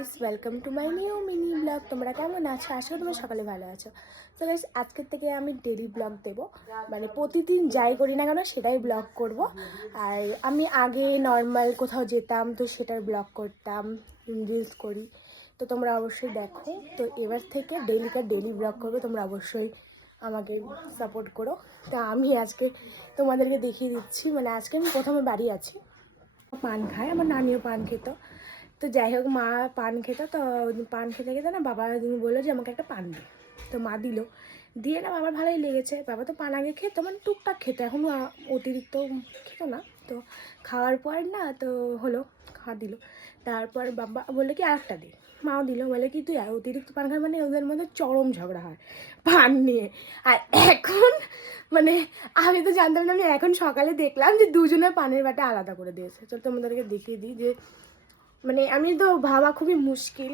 Guys, welcome to my new mini blog. তোমরা কেমন আছো? আশা করি তোমরা সকালে ভালো আছো। তো গাইস, আজকের থেকে আমি ডেলি ব্লগ দেবো, মানে প্রতিদিন যাই করি না কেন সেটাই ব্লগ করব। আর আমি আগে নর্মাল কোথাও যেতাম তো সেটার ব্লগ করতাম, রিলস করি, তো তোমরা অবশ্যই দেখো। তো এবার থেকে ডেলি ব্লগ করবে, তোমরা অবশ্যই আমাকে সাপোর্ট করো। তা আমি আজকে তোমাদেরকে দেখিয়ে দিচ্ছি, মানে আজকে আমি প্রথমে বাড়ি আছি। পান খায়, আমার নানিও পান খেত। তো যাই হোক, মা পান খেত, তো পান খেতে খেতে না বাবা বললো যে আমাকে একটা পান দে। তো মা দিল, দিয়ে না বাবার ভালোই লেগেছে। বাবা তো পান আগে খেত, মানে টুকটাক খেত, এখন অতিরিক্ত খেত না। তো খাওয়ার পর না তো হলো, খাওয়া দিল। তারপর বাবা বললো কি আরেকটা দে, মাও দিল, বলে কি তুই অতিরিক্ত পান খায়, মানে ওদের মধ্যে চরম ঝগড়া হয় পান নিয়ে। আর এখন মানে আমি তো জানতাম না, আমি এখন সকালে দেখলাম যে দুজনের পানের বাটা আলাদা করে দিয়েছে। চল তোমাদেরকে দেখিয়ে দিই যে মানে আমি তো ভাবা খুবই মুশকিল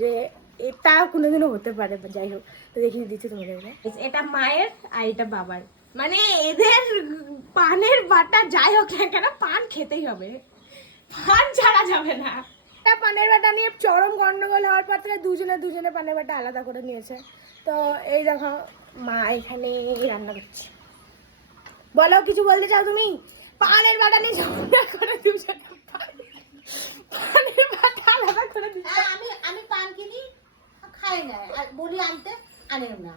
যে এটা কোনোদিনও হতে পারে। যাই হোক, তো দেখিয়ে দিচ্ছি তোমাদেরকে। এটা মায়ের আর এটা বাবার, মানে এদের পানের বাটা যাই হোক না কেন পান খেতেই হবে, পান ছাড়া যাবে না। এটা পানের বাটা নিয়ে চরম গন্ডগোল হওয়ার পর থেকে দুজনে পানের বাটা আলাদা করে নিয়েছে। তো এই দেখো মা এখানে রান্না করছে। বলো, কিছু বলতে চাও তুমি? পানের বাটা নিয়ে ঝগড়া করে দুজনে পানের বাটা আলাদা করে দিচ্ছে। আমি পান কিনি, খাই না, আর বলি আনতে আনেও না।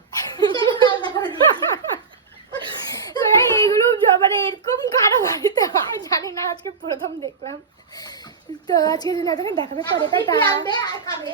এইগুলো মানে এরকম কারো বাড়িতে হয় জানি না, আজকে প্রথম দেখলাম। তো আজকে যদি না দেখাবে পরে, তাই আনবে আর খাবে।